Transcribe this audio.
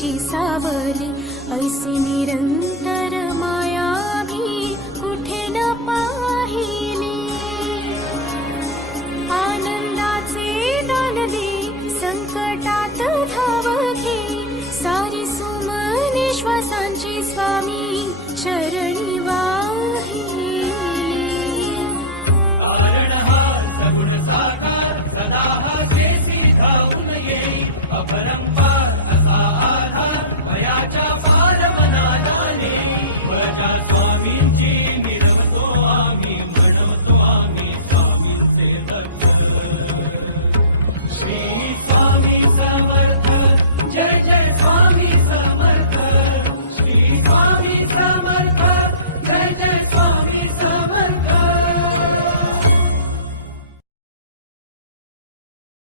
तुझी सावली, ऐसी निरंतर माया मी कुठे न पाहिली. आनंदाचे दान दे, संकटात धाव घे, सारी सुमने श्वासांची स्वामी चरणी वाहिली. कारण हा सगुण साकार, सदा हा जेसी धावून येई, अपरंपार